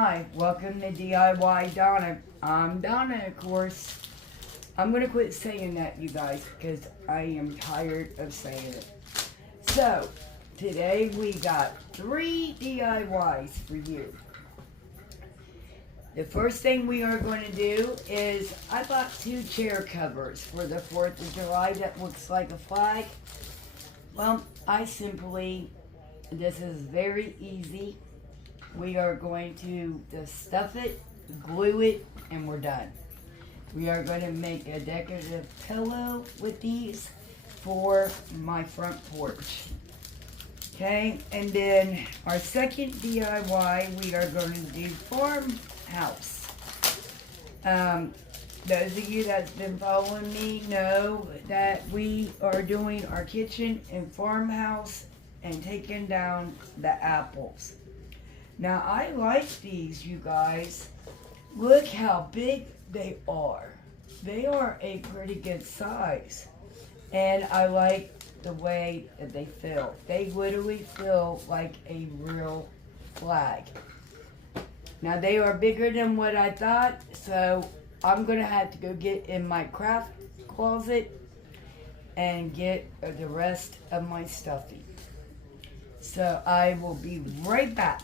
Hi, welcome to DIY Donna. I'm Donna, of course. I'm gonna quit saying that, you guys, because I am tired of saying it. So, today we got 3 DIYs for you. The first thing we are going to do is I bought 2 chair covers for the 4th of July that looks like a flag. Well, this is very easy. We are going to just stuff it, glue it, and we're done. We are going to make a decorative pillow with these for my front porch. Okay, and then our second DIY, we are going to do farmhouse. Those of you that's been following me know that we are doing our kitchen and farmhouse and taking down the apples. Now, I like these, you guys. Look how big they are. They are a pretty good size. And I like the way that they feel. They literally feel like a real flag. Now, they are bigger than what I thought, so I'm going to have to go get in my craft closet and get the rest of my stuffing. So, I will be right back.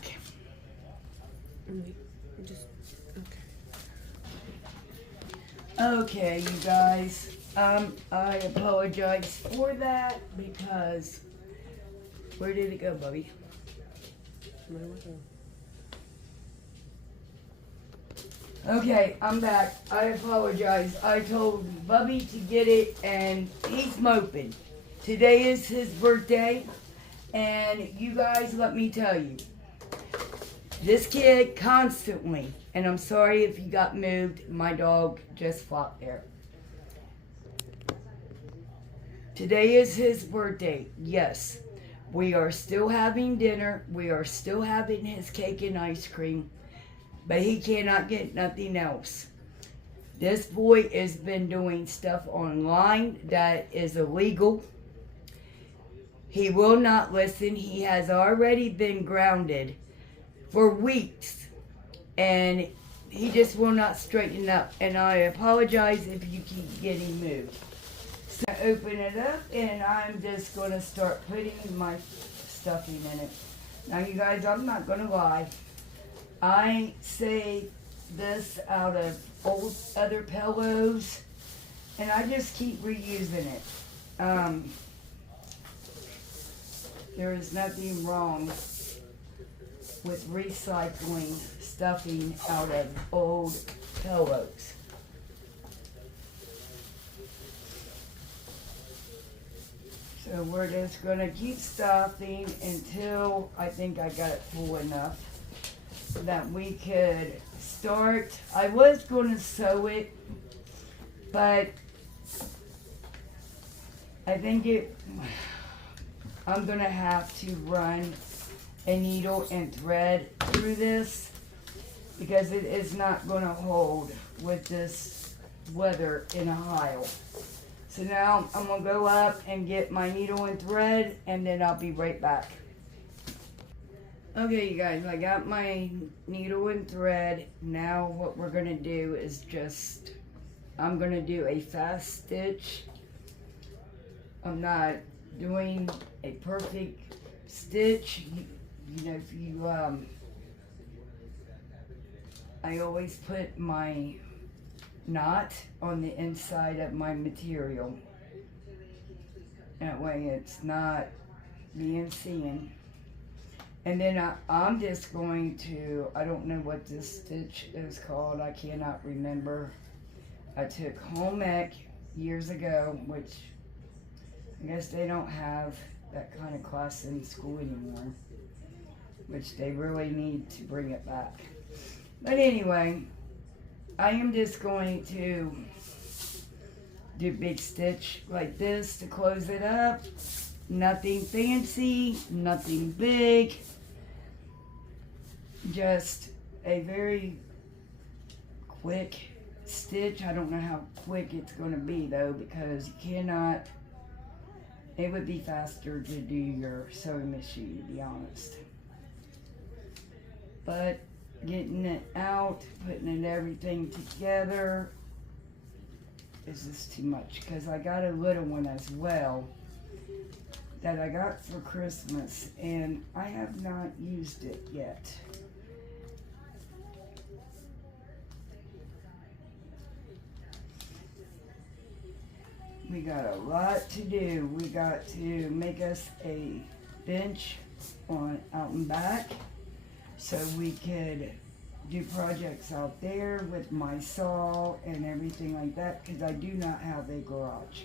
Okay, you guys, I apologize for that because, where did it go, Bubby? Okay, I'm back. I apologize. I told Bubby to get it and he's moping. Today is his birthday, and you guys, let me tell you, this kid constantly, and I'm sorry if you got moved, my dog just flopped there. Today is his birthday, yes. We are still having dinner, we are still having his cake and ice cream, but he cannot get nothing else. This boy has been doing stuff online that is illegal. He will not listen. He has already been grounded for weeks, and he just will not straighten up, and I apologize if you keep getting moved. So I open it up, and I'm just going to start putting my stuffing in it. Now, you guys, I'm not going to lie. I saved this out of old other pillows, and I just keep reusing it. There is nothing wrong with recycling stuffing out of old pillows. So we're just going to keep stuffing until I think I got it full enough so that we could start. I was going to sew it, but I think I'm going to have to run a needle and thread through this because it is not going to hold with this weather in Ohio. So now I'm going to go up and get my needle and thread, and then I'll be right back. Okay, you guys, I got my needle and thread. Now what we're going to do is I'm going to do a fast stitch. I'm not doing a perfect stitch. You know, I always put my knot on the inside of my material. That way it's not being seen. And then I'm just going to, I don't know what this stitch is called. I cannot remember. I took home ec years ago, which I guess they don't have that kind of class in school anymore, which they really need to bring it back. But anyway, I am just going to do big stitch like this to close it up. Nothing fancy, nothing big. Just a very quick stitch. I don't know how quick it's going to be though, because you cannot, it would be faster to do your sewing machine, to be honest. But getting it out, putting it everything together. Is this too much? Because I got a little one as well that I got for Christmas, and I have not used it yet. We got a lot to do. We got to make us a bench out and back so we could do projects out there with my saw and everything like that, because I do not have a garage.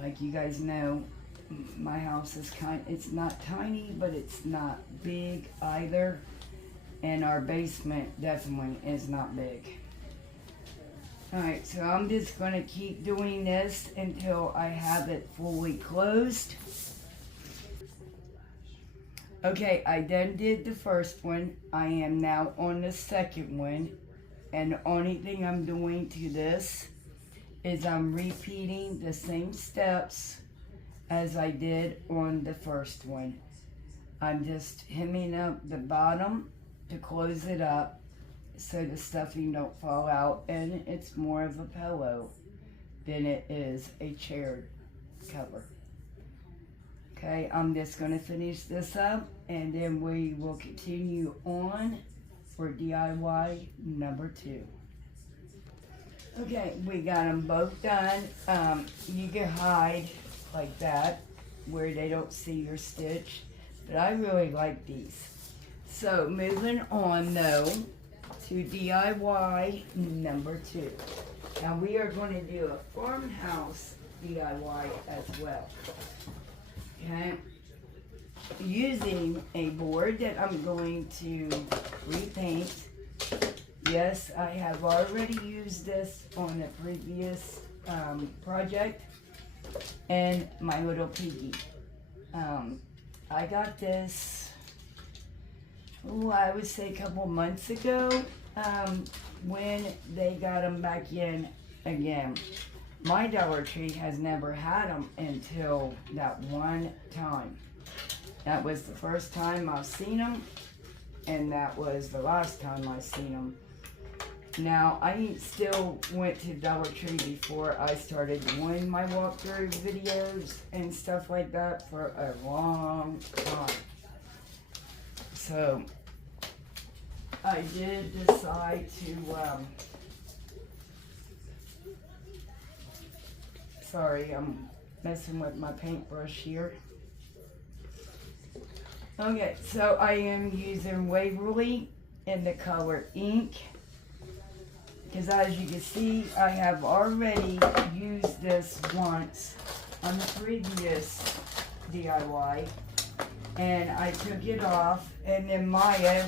Like you guys know, my house is it's not tiny, but it's not big either. And our basement definitely is not big. Alright, so I'm just going to keep doing this until I have it fully closed. Okay, I then did the first one. I am now on the second one. And the only thing I'm doing to this is I'm repeating the same steps as I did on the first one. I'm just hemming up the bottom to close it up so the stuffing don't fall out, and it's more of a pillow than it is a chair cover. Okay, I'm just going to finish this up, and then we will continue on for DIY number 2. Okay, we got them both done. You can hide like that where they don't see your stitch, but I really like these. So moving on though to DIY number 2. Now we are going to do a farmhouse DIY as well. Okay, using a board that I'm going to repaint. Yes, I have already used this on a previous project, and my little piggy. I got this, I would say a couple months ago, when they got them back in again. My Dollar Tree has never had them until that one time. That was the first time I've seen them, and that was the last time I seen them. Now, I still went to Dollar Tree before I started doing my walkthrough videos and stuff like that for a long time. So, I did decide to, sorry, I'm messing with my paintbrush here. Okay, so I am using Waverly in the color ink. Because as you can see, I have already used this once on the previous DIY. And I took it off, and then Maya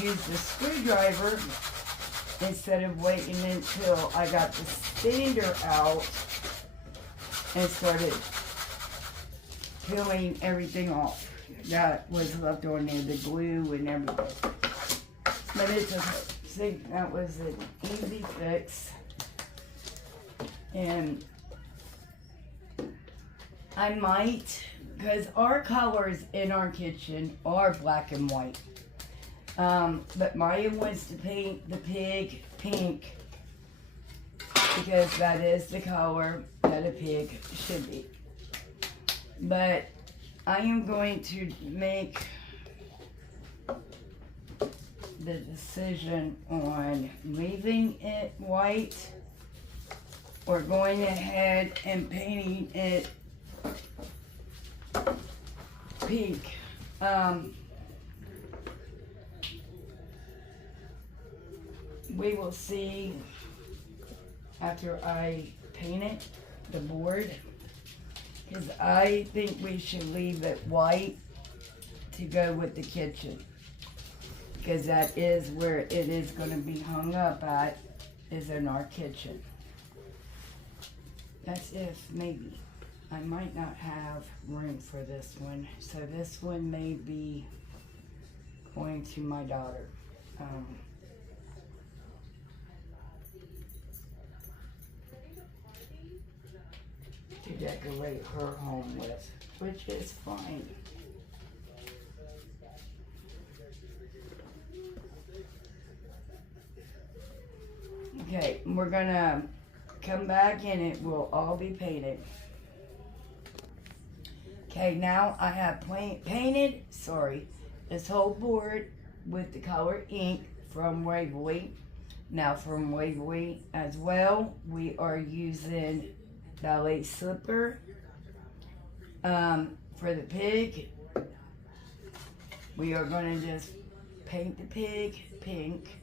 used the screwdriver instead of waiting until I got the sander out and started peeling everything off that was left on there, the glue and everything. But it's okay. See, that was an easy fix. And I might, because our colors in our kitchen are black and white. But Maya wants to paint the pig pink because that is the color that a pig should be. But I am going to make the decision on leaving it white or going ahead and painting it pink. We will see after I paint it, the board, because I think we should leave it white to go with the kitchen. Because that is where it is going to be hung up at, is in our kitchen. That's if, maybe. I might not have room for this one. So this one may be going to my daughter. To decorate her home with. which is fine. Okay, we're gonna come back and it will all be painted. Okay, now I have painted this whole board with the color ink from Waverly. Now from Waverly as well, we are using ballet slipper for the pig. We are going to just paint the pig pink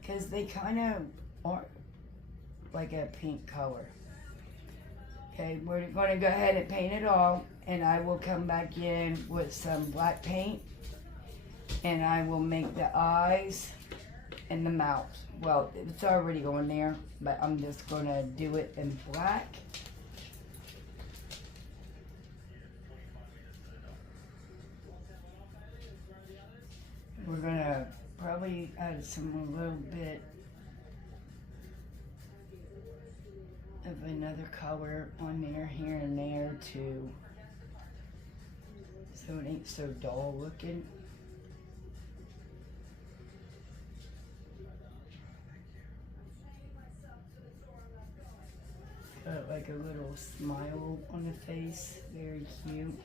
because they kind of are like a pink color. Okay, we're going to go ahead and paint it all, and I will come back in with some black paint, and I will make the eyes and the mouth. Well, it's already going there, but I'm just going to do it in black. We're going to probably add a little bit of another color on there, here and there too, so it ain't so dull looking. Got like a little smile on the face, very cute.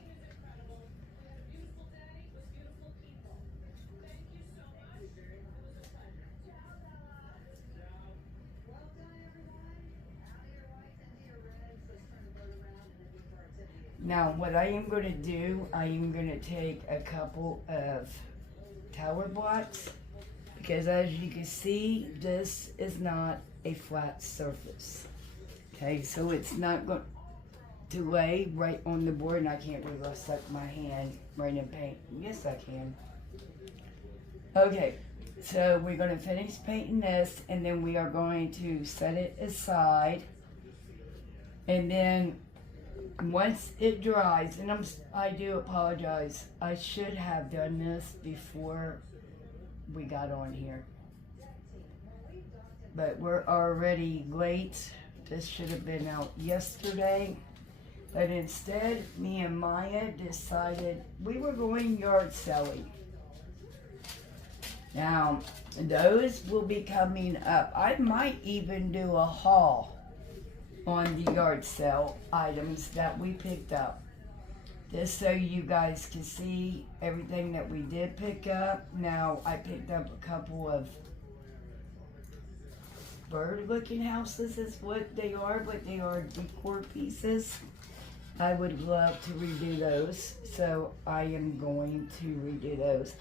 Now, what I am going to do, I am going to take a couple of tower blocks, because as you can see, this is not a flat surface. Okay, so it's not going to lay right on the board, and I can't really stuck my hand right in paint. Yes, I can. Okay, so we're going to finish painting this, and then we are going to set it aside, and then once it dries, and I do apologize, I should have done this before we got on here, but we're already late. This should have been out yesterday, but instead me and Maya decided we were going yard selling. Now those will be coming up. I might even do a haul on the yard sale items that we picked up, just so you guys can see everything that we did pick up. Now I picked up a couple of bird looking houses is what they are, but they are decor pieces. I would love to redo those, so I am going to redo those.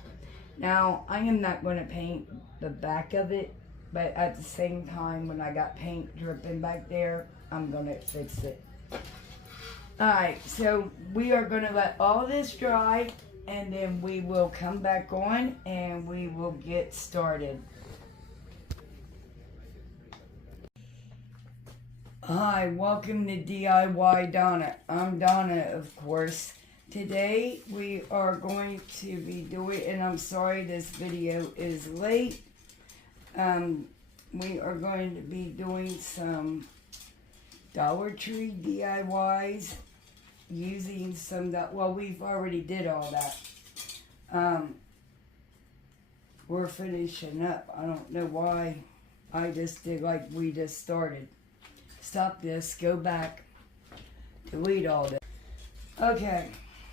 Now I am not going to paint the back of it, but at the same time, when I got paint dripping back there, I'm going to fix it. Alright, so we are going to let all this dry, and then we will come back on and we will get started. Hi, welcome to DIY Donna. I'm Donna, of course. Today we are going to be doing, and I'm sorry this video is late. We are going to be doing some Dollar Tree DIYs using some, well, we've already did all that. We're finishing up. I don't know why I just did like we just started. Stop this, go back, delete all this. Okay,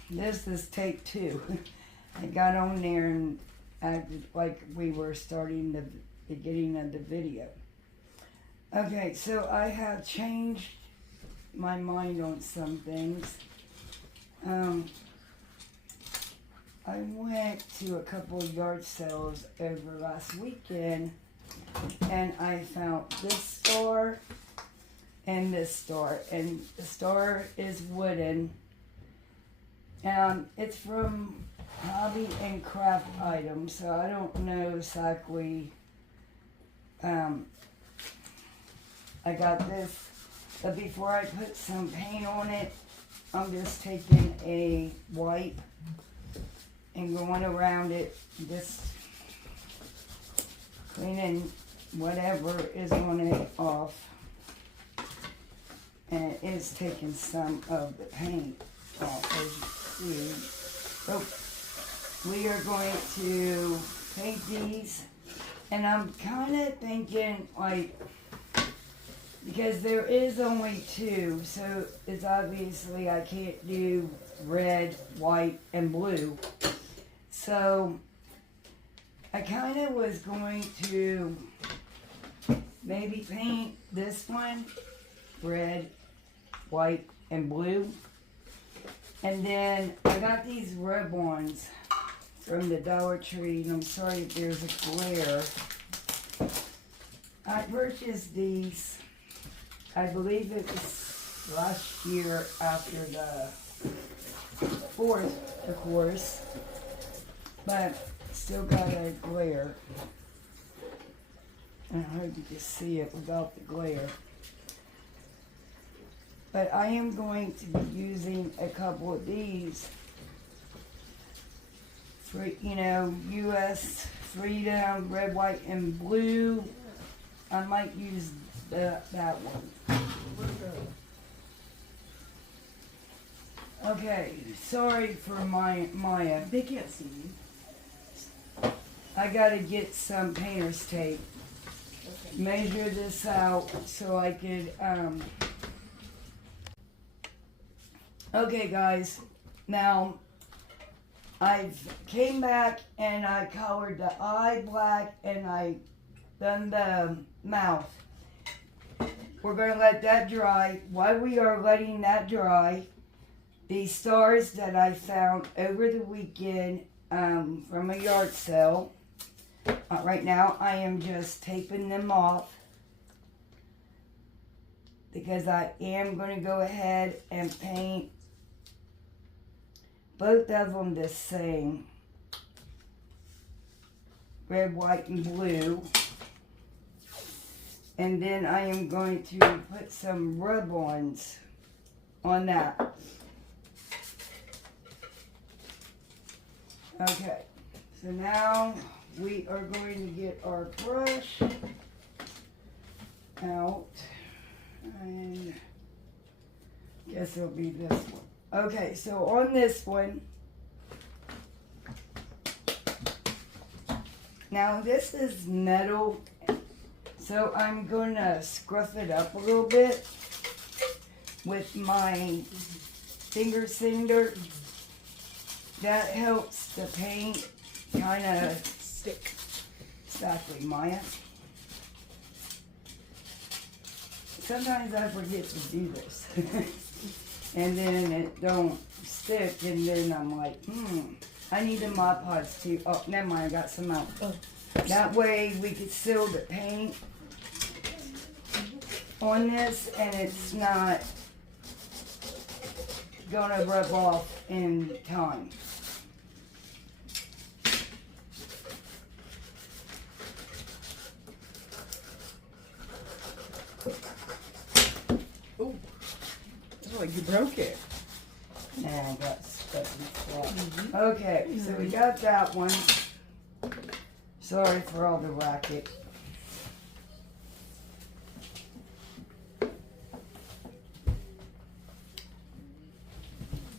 this is take 2. I got on there and acted like we were starting the beginning of the video. Okay, so I have changed my mind on some things. I went to a couple of yard sales over last weekend, and I found this store and this store, and the store is wooden. It's from Hobby and Craft Items, so I don't know exactly. I got this, but before I put some paint on it, I'm just taking a wipe and going around it, just cleaning whatever is on it off. And it is taking some of the paint off. food. Oh, we are going to paint these. And I'm kind of thinking, like, because there is only two, so it's obviously I can't do red, white, and blue. So I kind of was going to maybe paint this one red, white, and blue. And then I got these red ones from the Dollar Tree, and I'm sorry if there's a glare. I purchased these, I believe it was last year after the 4th, of course, but still got a glare. And I hope you can see it without the glare. But I am going to be using a couple of these for, you know, U.S. Freedom, red, white, and blue. I might use that one. Okay, sorry for Maya. They can't see you. I gotta get some painter's tape. Okay. Measure this out so I could, Okay, guys. Now, I've came back and I colored the eye black and I done the mouth. We're gonna let that dry. While we are letting that dry, these stars that I found over the weekend from a yard sale. Right now, I am just taping them off because I am going to go ahead and paint both of them the same. Red, white, and blue. And then I am going to put some rub-ons on that. Okay, so now we are going to get our brush out, and guess it'll be this one. Okay, so on this one, now this is metal, so I'm going to scruff it up a little bit with my finger sander. That helps the paint kind of stick. Exactly, Maya. Sometimes I forget to do this. And then it don't stick, and then I'm like, I need the Mod Podge too. Oh, never mind, I got some out. Oh. That way we could seal the paint on this, and it's not gonna rub off in time. Oh, you broke it. Nah, I got stuff in the Okay, so we got that one. Sorry for all the racket.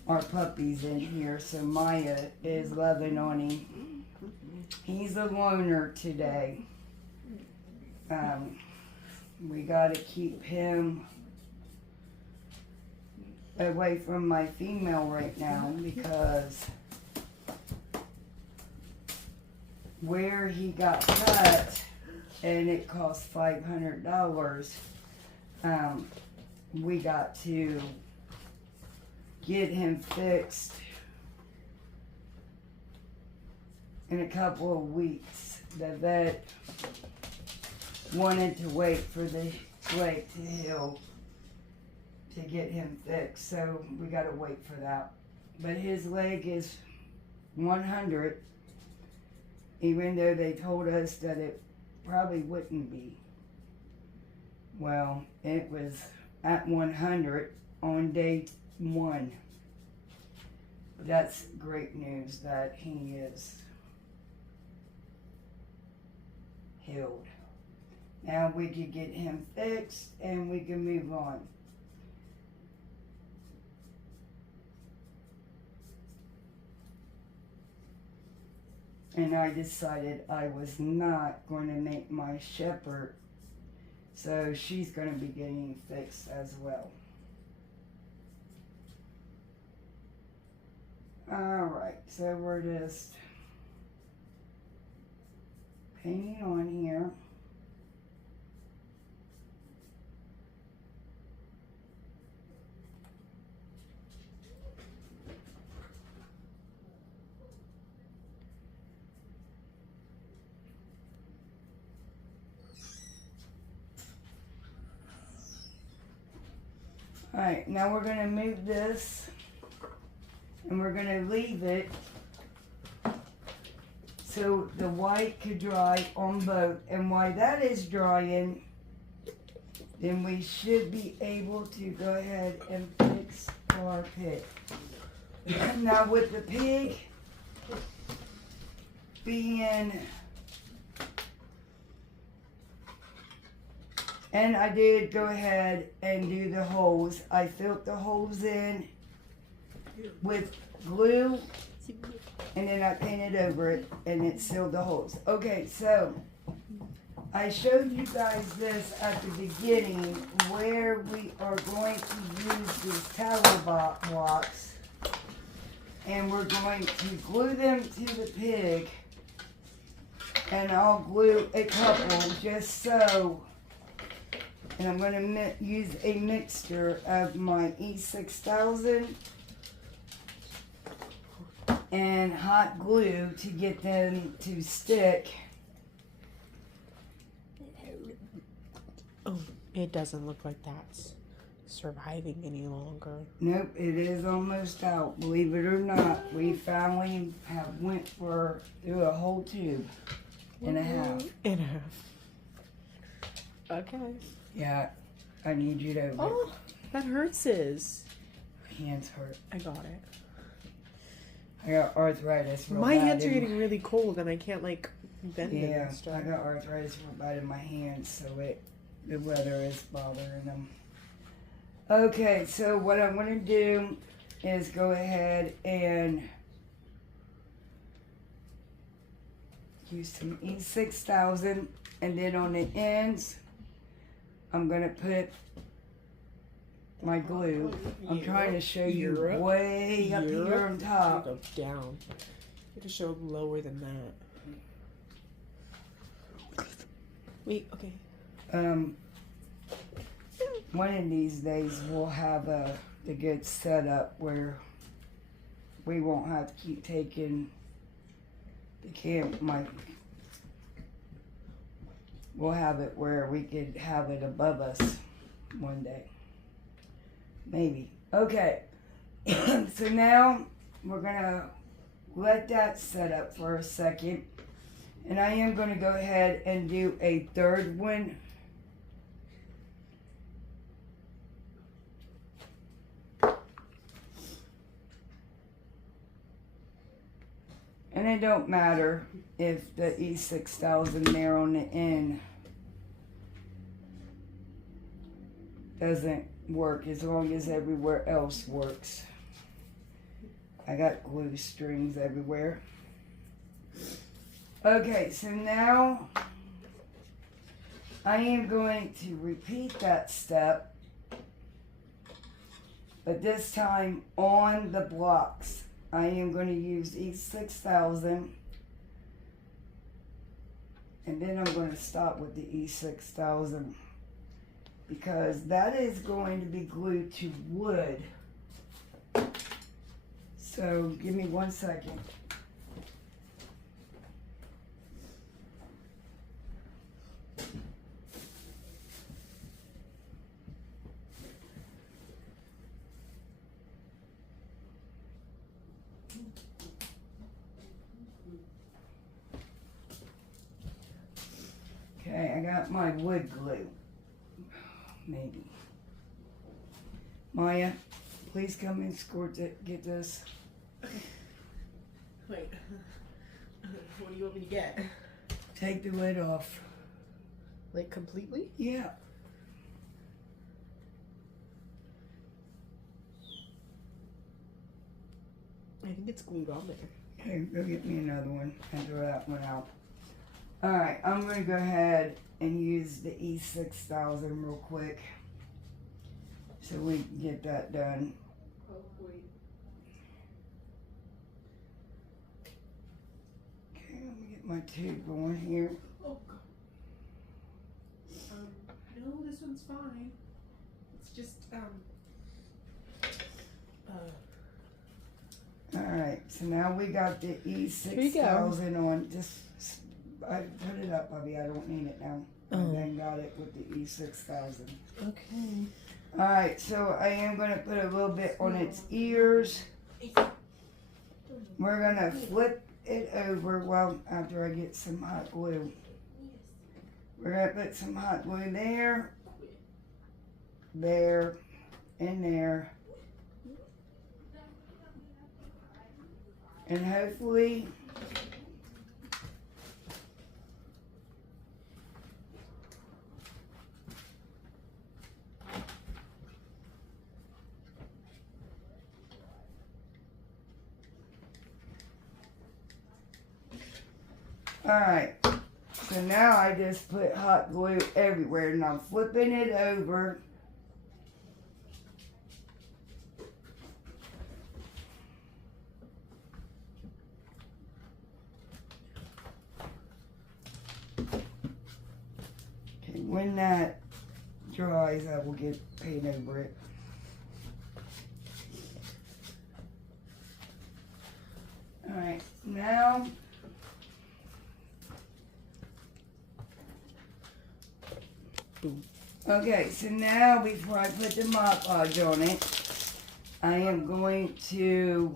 Our puppy's in here, so Maya is loving on him. He's a loner today. We gotta keep him away from my female right now because where he got cut and it cost $500, we got to get him fixed in a couple of weeks. The vet wanted to wait for the leg to heal to get him fixed, so we gotta wait for that. But his leg is 100, even though they told us that it probably wouldn't be. Well, it was at 100 on day 1. That's great news that he is healed. Now we can get him fixed and we can move on. and I decided I was not going to make my shepherd, so she's going to be getting fixed as well. Alright, so we're just painting on here. Alright, now we're going to move this and we're going to leave it so the white could dry on both. And while that is drying, then we should be able to go ahead and fix our pig. Now with the pig being, and I did go ahead and do the holes. I filled the holes in with glue, and then I painted over it, and it sealed the holes. Okay, so I showed you guys this at the beginning where we are going to use these tower blocks, and we're going to glue them to the pig, and I'll glue a couple just so. And I'm going to use a mixture of my E6000 and hot glue to get them to stick. Oh, it doesn't look like that's surviving any longer. Nope, it is almost out. Believe it or not, we finally have went through a whole tube and a half. And a half. Okay. Yeah, I need you to. Oh, that hurts his. Hands hurt. I got it. I got arthritis. Real My bad hands are in getting really cold and I can't like bend them Yeah, and stuff. I got arthritis real bad in my hands, so the weather is bothering them. Okay, so what I'm going to do is go ahead and use some E6000, and then on the ends, I'm going to put my glue. I'm trying to show you Europe. way up here Europe. on top. Go down. You have to show lower than that. Wait, okay. One of these days we'll have a good setup where we won't have to keep taking we'll have it where we could have it above us one day. Maybe. Okay. So now we're gonna let that set up for a second. And I am gonna go ahead and do a third one. And it don't matter if the E6000 there on the end doesn't work, as long as everywhere else works. I got glue strings everywhere. Okay, so now I am going to repeat that step, but this time on the blocks. I am going to use E6000, and then I'm going to stop with the E6000 because that is going to be glued to wood. So give me 1 second. Okay, I got my wood glue. Maybe. Maya, please come and get this. Wait. What do you want me to get? Take the lid off. Like completely? Yeah. I think it's glued on there. Yeah, Okay, go get me another one and throw that one out. Alright, I'm gonna go ahead and use the E6000 real quick. So we can get that done. Oh, wait. Okay, let me get my tube going here. Oh, God. No, this one's fine. It's just, Alright, so now we got the you E6000 on. Just, I put it up, Bubby. I don't need it now. I Oh. then got it with the E6000. Okay. Alright, so I am going to put a little bit on its ears. We're going to flip it over, well, after I get some hot glue. We're going to put some hot glue there, there, and there. And hopefully, alright, so now I just put hot glue everywhere and I'm flipping it over. Okay, when that dries, I will get paint over it. Alright, now okay, so now before I put the Mod Podge on it, I am going to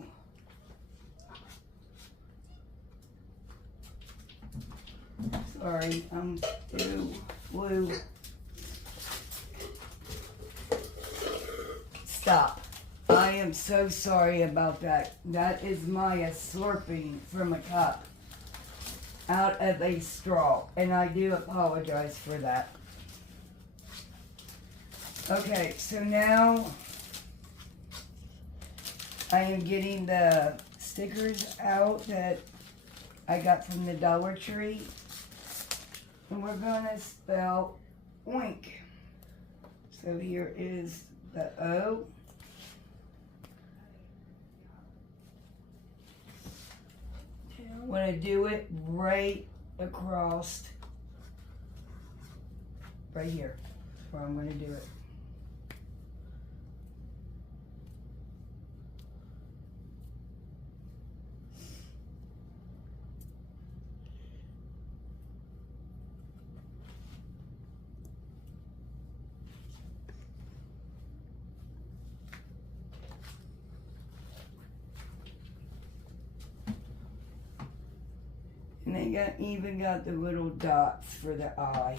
sorry, I'm too blue. Stop. I am so sorry about that. That is Maya slurping from a cup out of a straw, and I do apologize for that. Okay, so now I am getting the stickers out that I got from the Dollar Tree. And we're gonna spell oink. So here is the O. I'm gonna do it right across, right here, where I'm gonna do it. And they even got the little dots for the eye.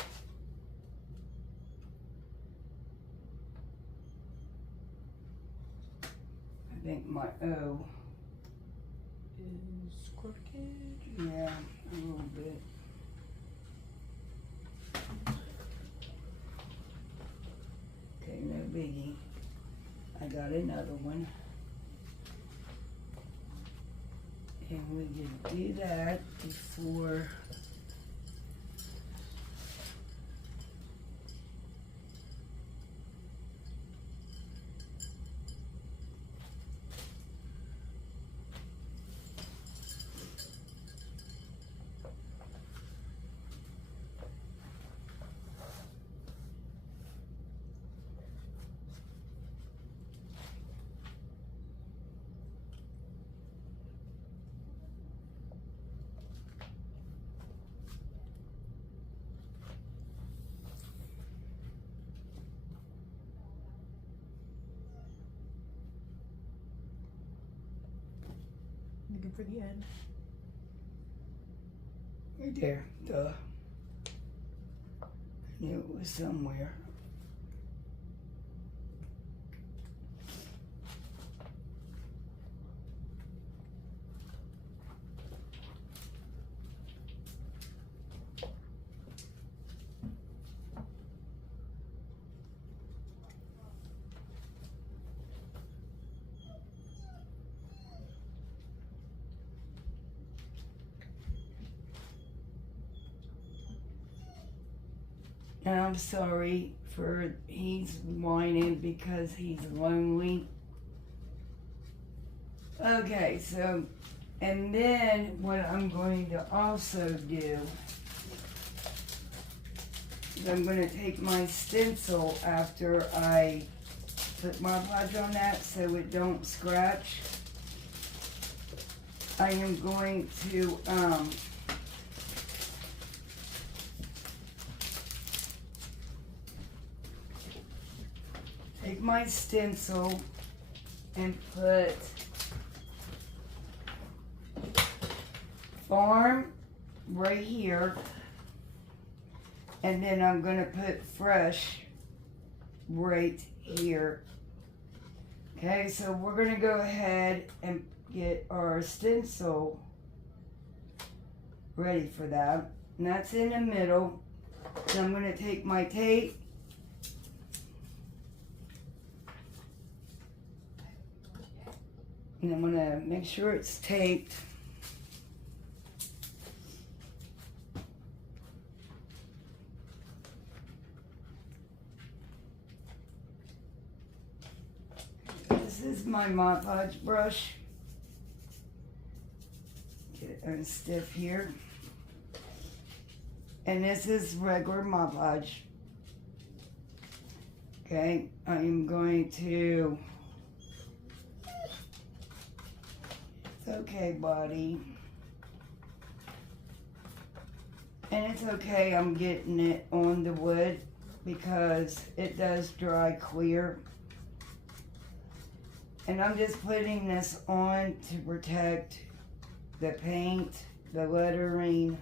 I think my O, Is crooked. yeah, a little bit. Okay, no biggie. I got another one. And we can do that before Looking for the end. right there, duh. I knew it was somewhere. And I'm sorry for he's whining because he's lonely. Okay, so, and then what I'm going to also do is I'm going to take my stencil after I put Mod Podge on that so it don't scratch. I am going to, take my stencil and put farm right here, and then I'm gonna put fresh right here. Okay, so we're gonna go ahead and get our stencil ready for that, and that's in the middle. So I'm gonna take my tape and I'm gonna make sure it's taped. This is my Mod Podge brush. Get it unstiff here. And this is regular Mod Podge. Okay, I am going to, it's okay, buddy. And it's okay, I'm getting it on the wood because it does dry clear. And I'm just putting this on to protect the paint, the lettering.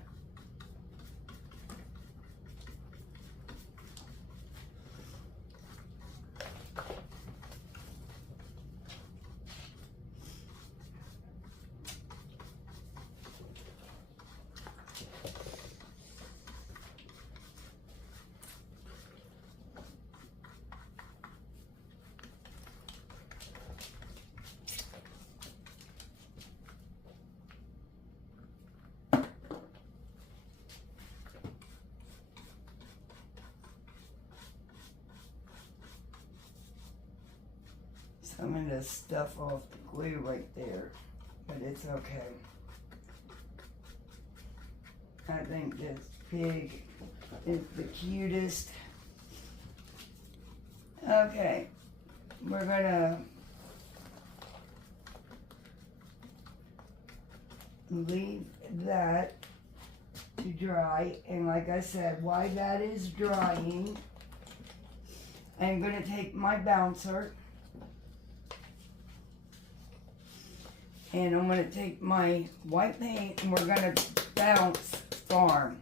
Some of the stuff off the glue right there, but it's okay. I think this pig is the cutest. Okay, we're gonna leave that to dry, and like I said, while that is drying, I'm gonna take my bouncer and I'm gonna take my white paint and we're gonna bounce farm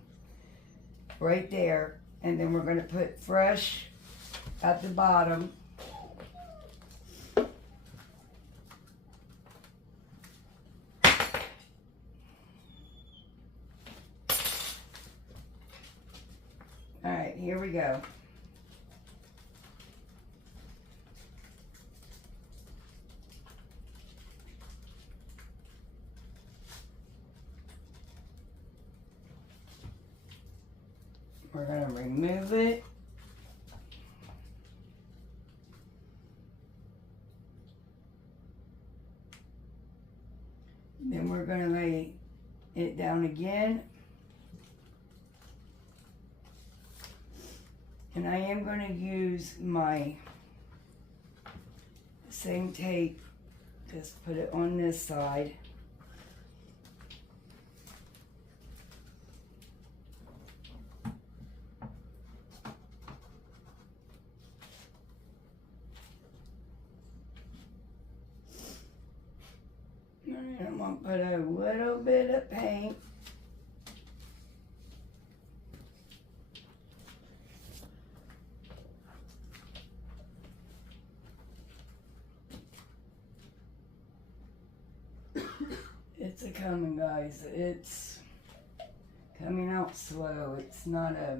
right there, and then we're gonna put fresh at the bottom. Alright, here we go. We're going to remove it. Then we're going to lay it down again. And I am going to use my same tape, just put it on this side. And I'm going to put a little bit of paint. It's a coming, guys. It's coming out slow. It's not a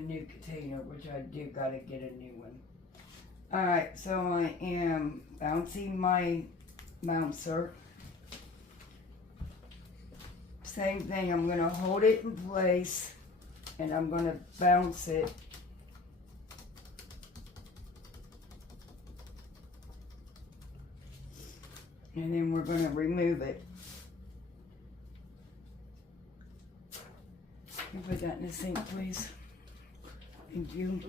new container, which I do gotta get a new one. Alright, so I am bouncing my bouncer. Same thing, I'm gonna hold it in place and I'm gonna bounce it And then we're going to remove it. Can you put that in the sink, please? Thank you.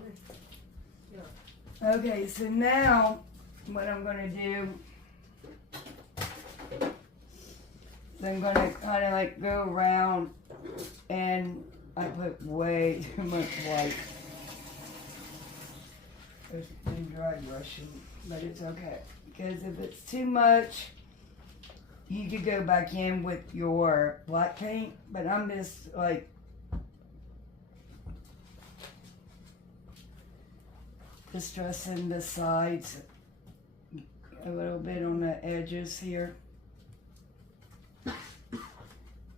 Okay, so now what I'm going to do is I'm going to kind of like go around, and I put way too much white. There's been dry brushing, but it's okay. Because if it's too much, you could go back in with your black paint, but I'm just like distressing the sides a little bit on the edges here.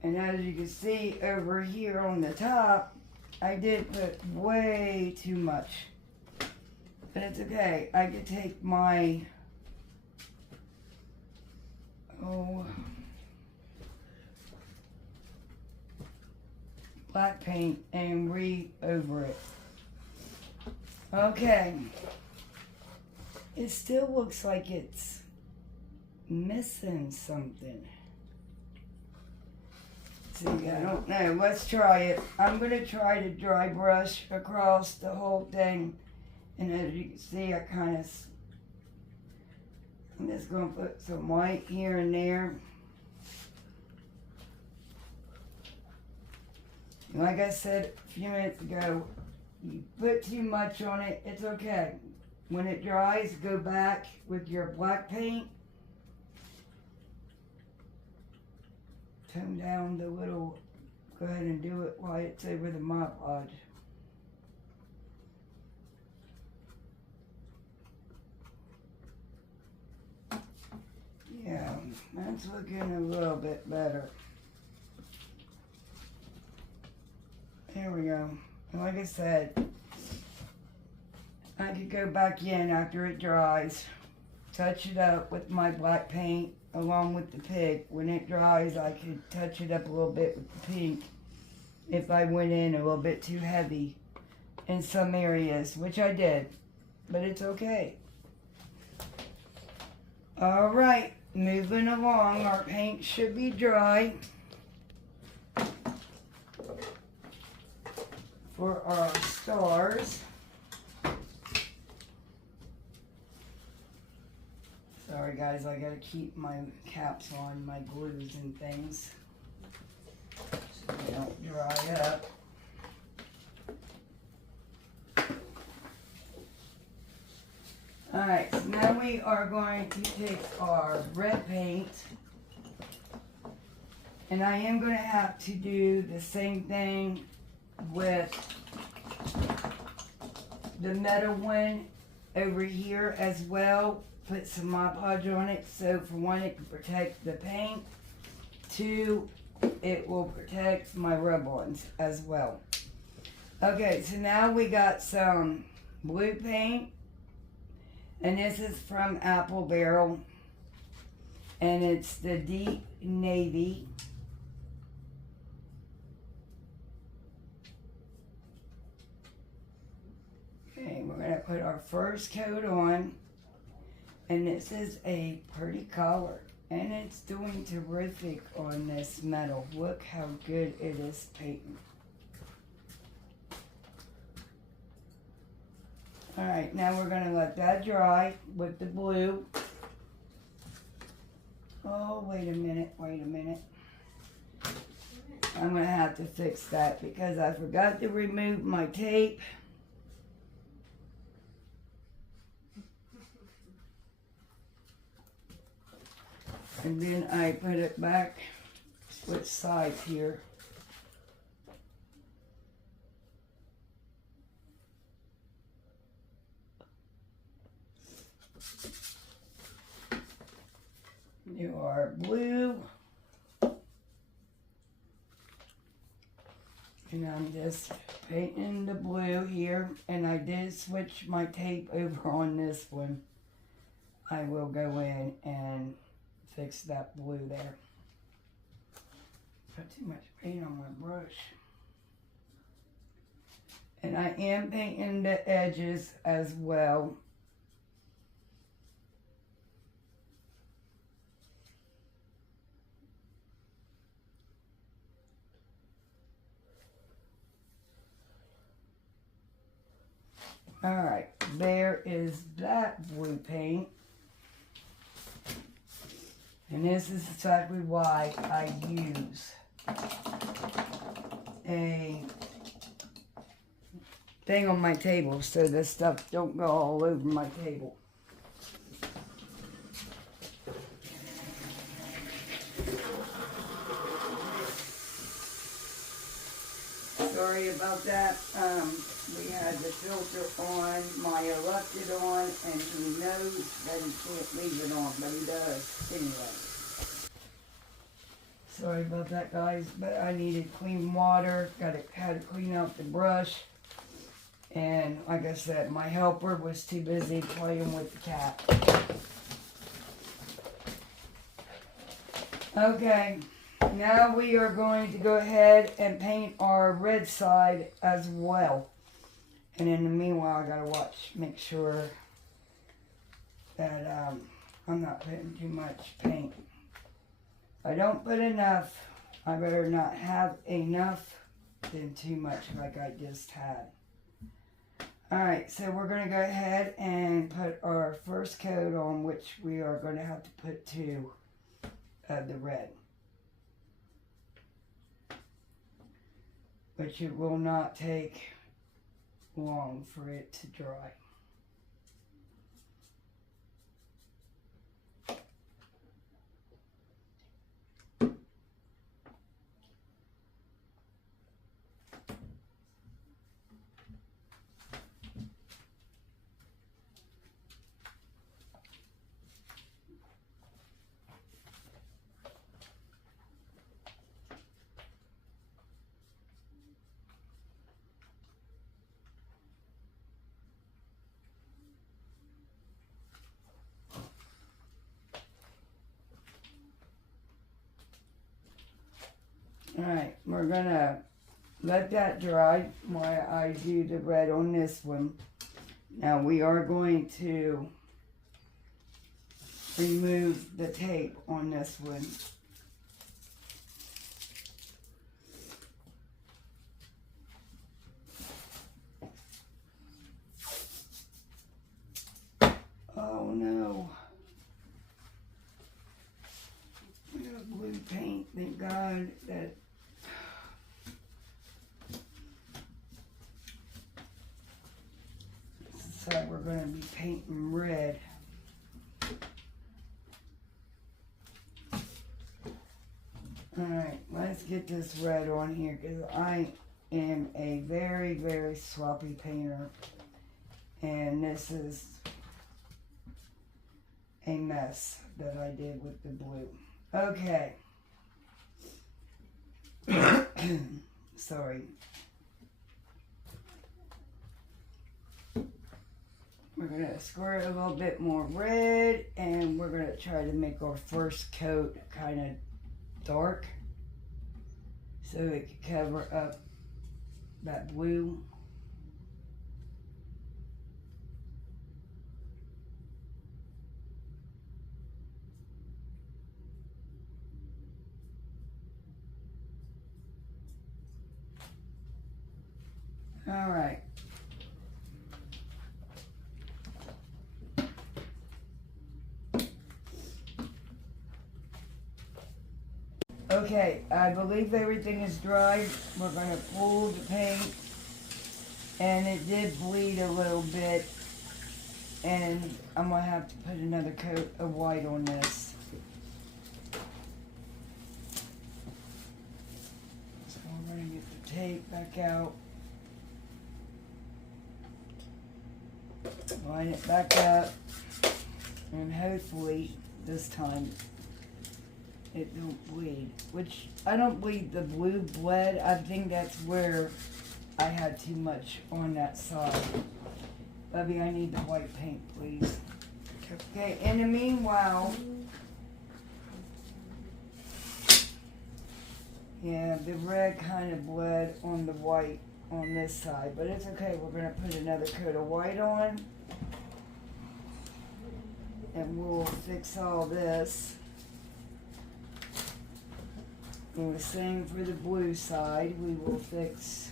And as you can see over here on the top, I did put way too much. But it's okay. I could take my black paint and over it. Okay. It still looks like it's missing something. See, I don't know. Let's try it. I'm going to try to dry brush across the whole thing. And as you can see, I'm just going to put some white here and there. Like I said a few minutes ago, you put too much on it, it's okay. When it dries, go back with your black paint. Tone down the little, go ahead and do it while it's over the Mod Podge. Yeah, that's looking a little bit better. There we go. And like I said, I could go back in after it dries, touch it up with my black paint along with the pig. When it dries, I could touch it up a little bit with the pink if I went in a little bit too heavy in some areas, which I did, but it's okay. All right, moving along, our paint should be dry for our stars. Sorry guys, I gotta keep my caps on, my glues and things, so they don't dry up. Alright, so now we are going to take our red paint, and I am going to have to do the same thing with the metal one over here as well. Put some Mod Podge on it, so for one, it can protect the paint. Two, it will protect my rub-ons as well. Okay, so now we got some blue paint, and this is from Apple Barrel, and it's the deep navy. Okay, we're gonna put our first coat on. And this is a pretty color, and it's doing terrific on this metal. Look how good it is painting. Alright, now we're going to let that dry with the blue. Oh, wait a minute. I'm going to have to fix that because I forgot to remove my tape. And then I put it back, switch sides here. You are blue. And I'm just painting the blue here. And I did switch my tape over on this one. I will go in and fix that blue there. Put too much paint on my brush. And I am painting the edges as well. Alright, there is that blue paint. And this is exactly why I use a thing on my table so this stuff don't go all over my table. Sorry about that. We had the filter on, Maya left it on, and he knows that he can't leave it on, but he does anyway. Sorry about that, guys, but I needed clean water. Had to clean out the brush, and like I said, my helper was too busy playing with the cat. Okay. Now we are going to go ahead and paint our red side as well. And in the meanwhile, I gotta make sure that I'm not putting too much paint. If I don't put enough, I better not have enough than too much like I just had. Alright, so we're gonna go ahead and put our first coat on, which we are gonna have to put 2 of the red. But it will not take long for it to dry. Alright, we're gonna let that dry while I do the red on this one. Now we are going to remove the tape on this one. Oh no. We got blue paint, thank God that so we're going to be painting red. Alright, let's get this red on here because I am a very, very sloppy painter. And this is a mess that I did with the blue. Okay. Sorry. We're going to squirt a little bit more red, and we're going to try to make our first coat kind of dark so it can cover up that blue. All right. Okay, I believe everything is dry. We're going to pull the paint, and it did bleed a little bit, and I'm going to have to put another coat of white on this. So we're going to get the tape back out, line it back up, and hopefully this time it don't bleed, which I don't believe the blue bled. I think that's where I had too much on that side. Bubby, I need the white paint, please. Okay, in the meanwhile, yeah, the red kind of bled on the white on this side, but it's okay. We're going to put another coat of white on, and we'll fix all this. And the same for the blue side. We will fix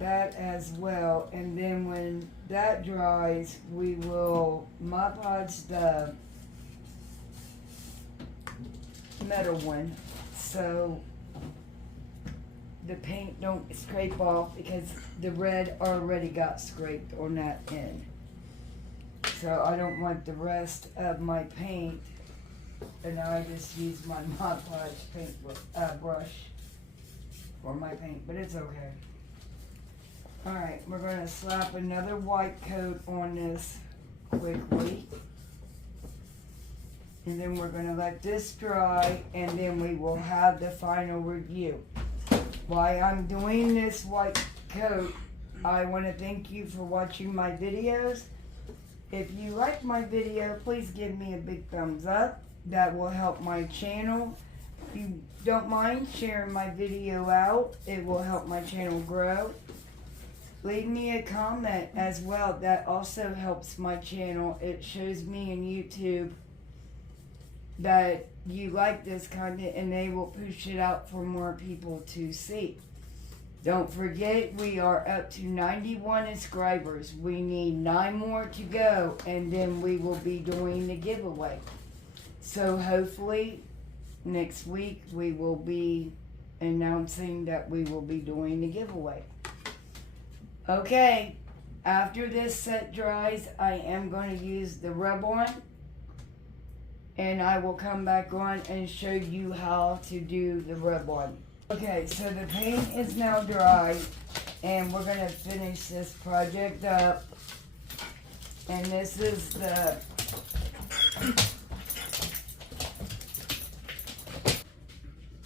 that as well. And then when that dries, we will Mod Podge the metal one, so the paint don't scrape off, because the red already got scraped on that end. So I don't want the rest of my paint, and now I just use my Mod Podge paint brush for my paint, but it's okay. Alright, we're gonna slap another white coat on this quickly. And then we're gonna let this dry, and then we will have the final review. While I'm doing this white coat, I want to thank you for watching my videos. If you like my video, please give me a big thumbs up. That will help my channel. If you don't mind sharing my video out, it will help my channel grow. Leave me a comment as well. That also helps my channel. It shows me in YouTube that you like this content, and they will push it out for more people to see. Don't forget, we are up to 91 subscribers. We need 9 more to go, and then we will be doing the giveaway. So hopefully next week we will be announcing that we will be doing the giveaway. Okay, after this set dries, I am going to use the rub-on, and I will come back on and show you how to do the rub-on. Okay, so the paint is now dry, and we're going to finish this project up. And this is the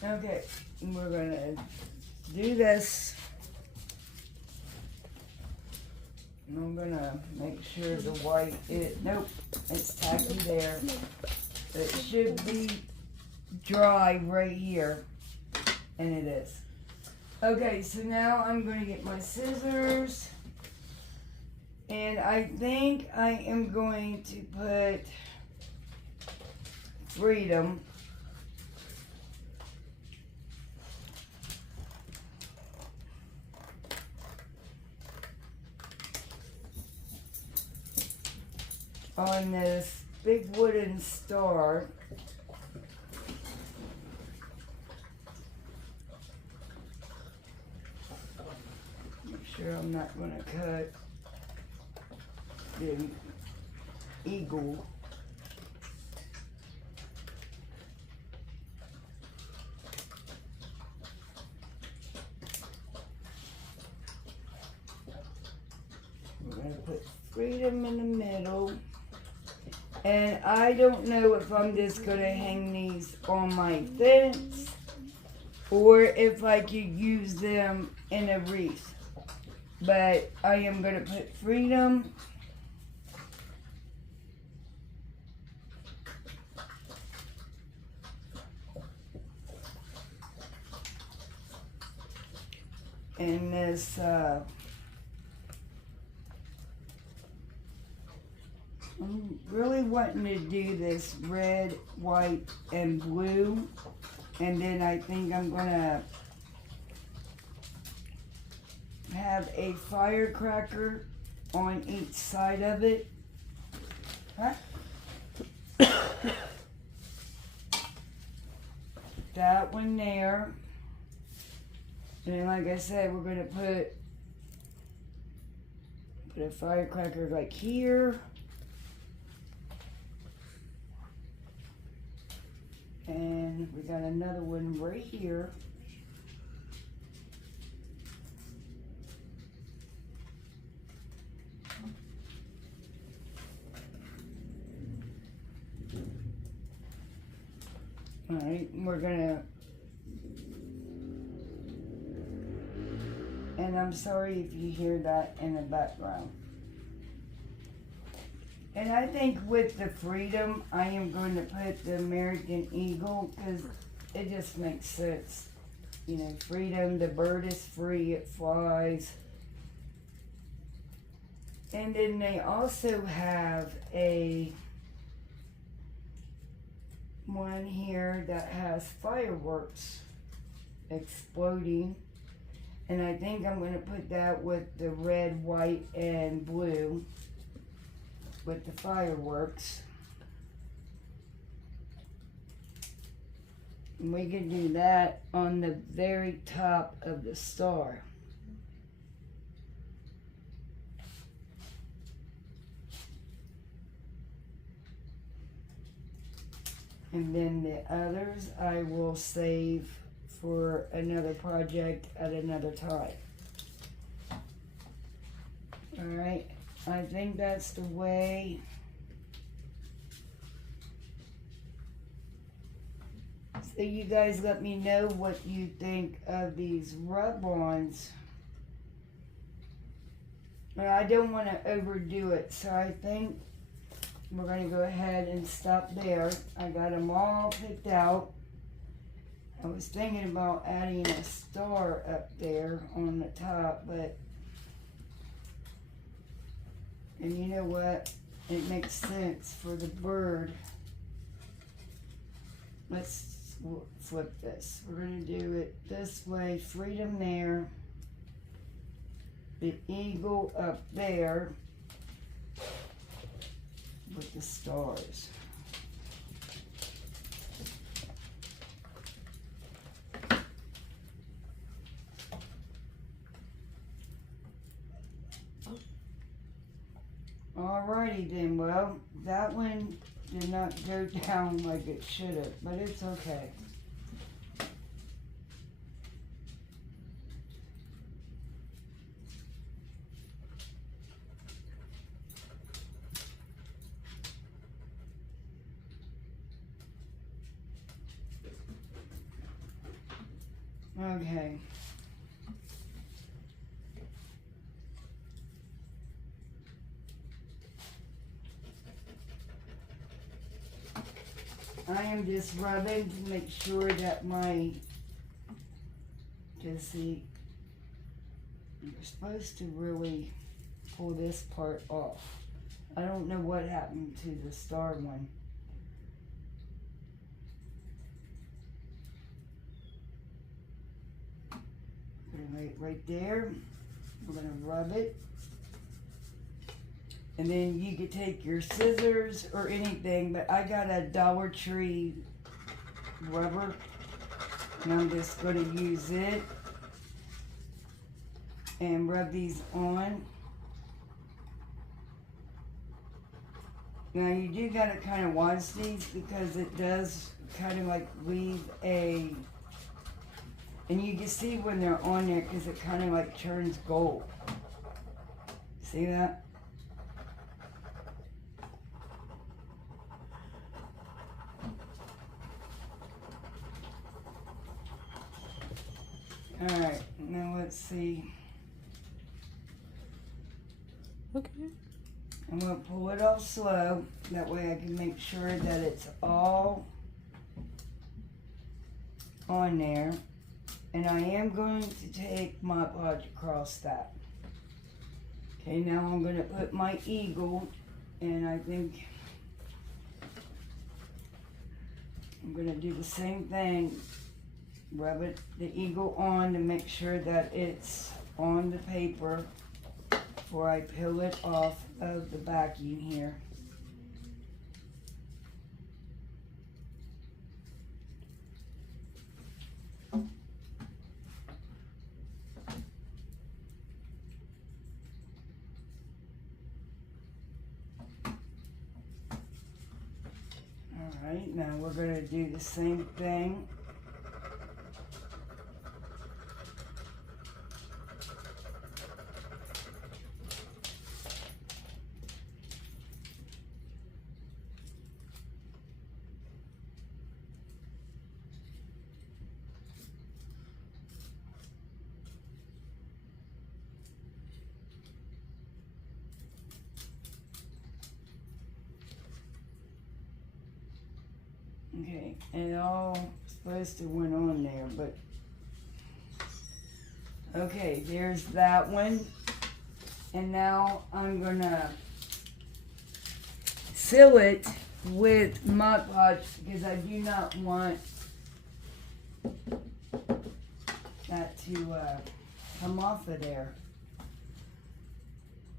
okay, we're going to do this. And I'm going to make sure the white is, nope, it's tacky there. It should be dry right here, and it is. Okay, so now I'm going to get my scissors, and I think I am going to put Freedom on this big wooden star. Make sure I'm not going to cut the eagle. We're going to put Freedom in the middle. And I don't know if I'm just going to hang these on my fence, or if I could use them in a wreath. But I am going to put Freedom in this I'm really wanting to do this red, white, and blue, and then I think I'm gonna have a firecracker on each side of it. Huh? That one there. And then, like I said, we're gonna put a firecracker like here. And we got another one right here. Alright, we're gonna, and I'm sorry if you hear that in the background. And I think with the Freedom, I am going to put the American Eagle, because it just makes sense. You know, Freedom, the bird is free, it flies. And then they also have a one here that has fireworks exploding. And I think I'm gonna put that with the red, white, and blue with the fireworks. And we can do that on the very top of the star. And then the others I will save for another project at another time. Alright, I think that's the way. So you guys let me know what you think of these rub-ons. But I don't want to overdo it, so I think we're going to go ahead and stop there. I got them all picked out. I was thinking about adding a star up there on the top, but, and you know what? It makes sense for the bird. Let's flip this. We're going to do it this way. Freedom there. The eagle up there with the stars. Alrighty then, well, that one did not go down like it should have, but it's okay. Okay. I am just rubbing to make sure that my, because see, you're supposed to really pull this part off. I don't know what happened to the star one. Put it right there. We're going to rub it. And then you could take your scissors or anything, but I got a Dollar Tree rubber, and I'm just going to use it and rub these on. Now you do got to kind of watch these because it does kind of like leave a, and you can see when they're on there because it kind of like turns gold. See that? Alright, now let's see. Okay. I'm going to pull it off slow. That way I can make sure that it's all on there. And I am going to take my Podge across that. Okay, now I'm going to put my eagle, and I think I'm going to do the same thing. Rub it, the eagle on to make sure that it's on the paper before I peel it off of the backing here. Alright, now we're going to do the same thing. Okay, and it all supposed to went on there, but okay, there's that one. And now I'm gonna seal it with Mod Podge because I do not want that to come off of there.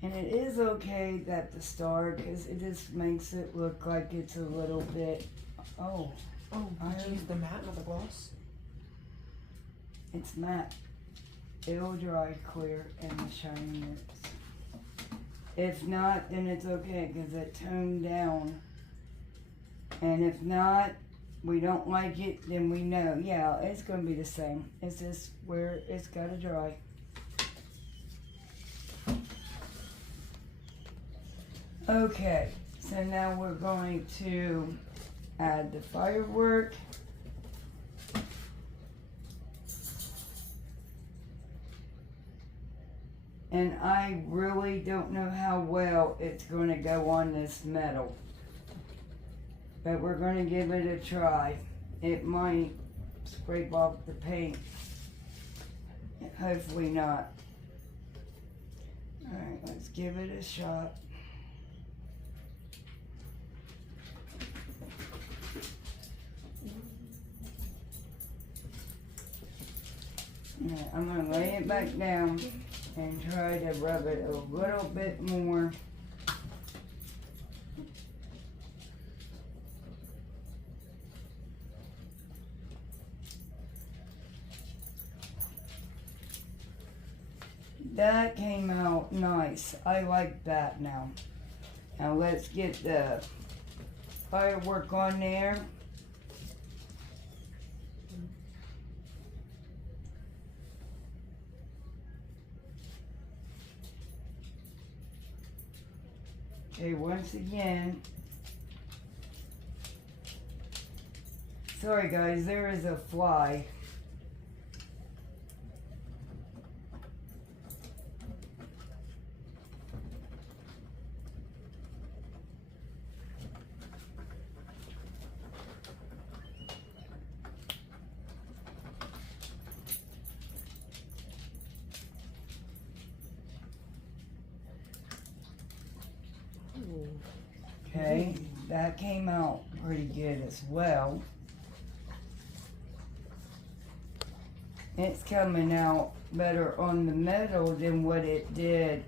And it is okay that the star, because it just makes it look like it's a little bit, Oh, did you use the matte, not the gloss? it's matte. It'll dry clear and the shininess. If not, then it's okay because it toned down. And if not, we don't like it, then we know, yeah, it's going to be the same. It's just where it's got to dry. Okay, so now we're going to add the firework. And I really don't know how well it's going to go on this metal. But we're going to give it a try. It might scrape off the paint. Hopefully not. Alright, let's give it a shot. Alright, I'm going to lay it back down and try to rub it a little bit more. That came out nice. I like that now. Now let's get the firework on there. Okay, once again. Sorry guys, there is a fly. Okay, that came out pretty good as well. It's coming out better on the metal than what it did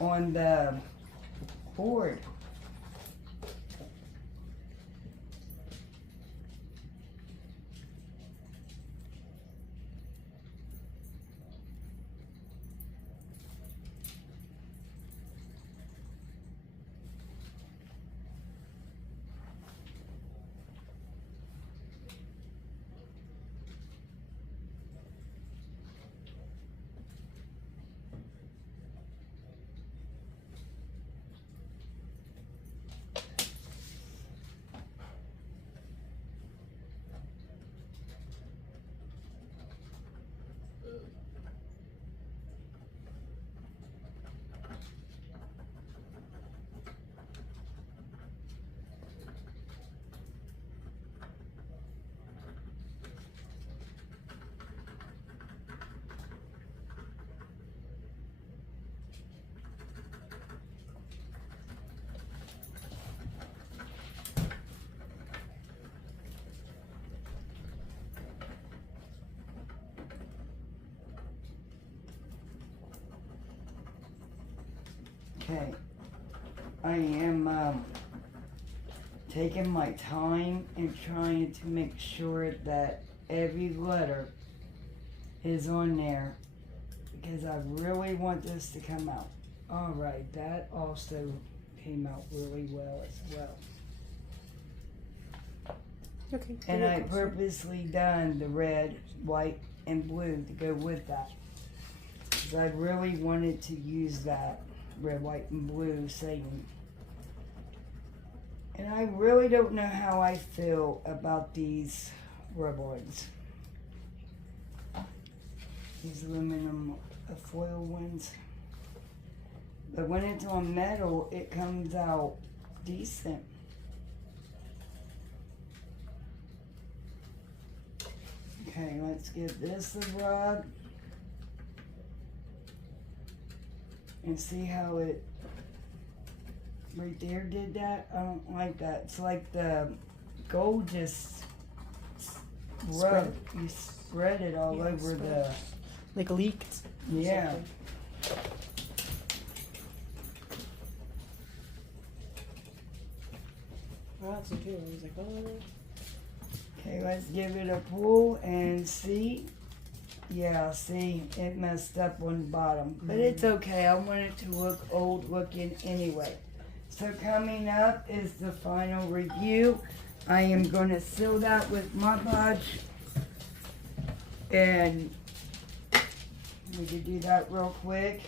on the board. Okay, I am taking my time and trying to make sure that every letter is on there because I really want this to come out. Alright, that also came out really well as well. Okay. And I purposely done the red, white, and blue to go with that. Because I really wanted to use that red, white, and blue saying. And I really don't know how I feel about these ribbons. These aluminum foil ones. But when it's on metal, it comes out decent. Okay, let's give this a rub. And see how it right there did that? I don't like that. It's like the gold just Spread rubbed. You spread it all Yeah, over spread the it. like leaked. Yeah. Something. I thought so too. I was like, oh. Okay, let's give it a pull and see. Yeah, see, it messed up on the bottom. But it's okay. I want it to look old looking anyway. So coming up is the final review. I am going to seal that with Mod Podge. And we can do that real quick.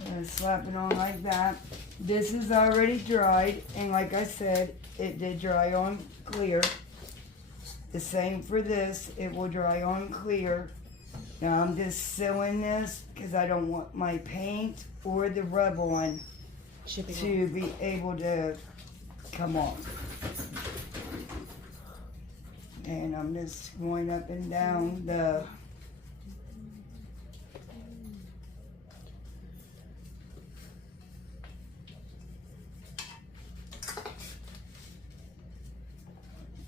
I'm going to slap it on like that. This is already dried. And like I said, it did dry on clear. The same for this, it will dry on clear. Now I'm just sealing this because I don't want my paint or the rub on Shipping to be able to come on. And I'm just going up and down the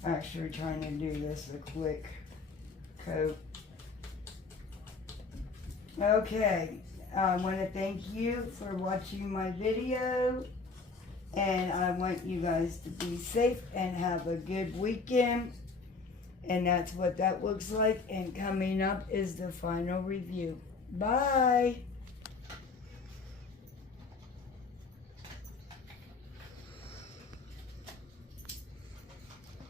actually trying to do this a quick coat. Okay, I want to thank you for watching my video, and I want you guys to be safe and have a good weekend. And that's what that looks like, and coming up is the final review. Bye.